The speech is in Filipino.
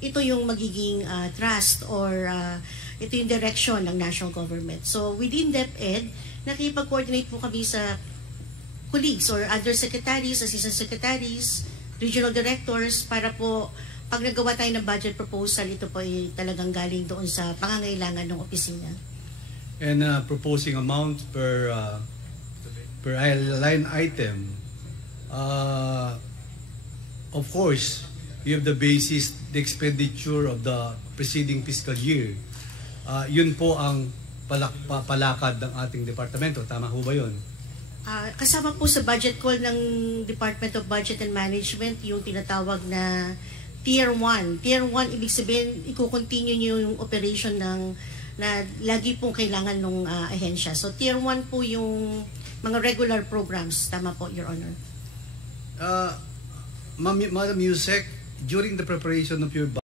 ito yung magiging trust or ito yung direction ng national government. So within DepEd, nakipag-coordinate po kami sa colleagues or undersecretaries, assistant secretaries, regional directors para po pag nagawa tayo ng budget proposal, ito po ay talagang galing doon sa pangangailangan ng opisina. And proposing amount per line item, of course, you have the basis, the expenditure of the preceding fiscal year. Yun po ang palakad ng ating departamento. Tama ho ba yun? Kasama po sa budget call ng Department of Budget and Management yung tinatawag na Tier 1. Tier 1, ibig sabihin, i-continue nyo yung operation ng na lagi pong kailangan ng ahensya. So Tier 1 po yung mga regular programs. Tama po, Your Honor. Madam Yusek, during the preparation of your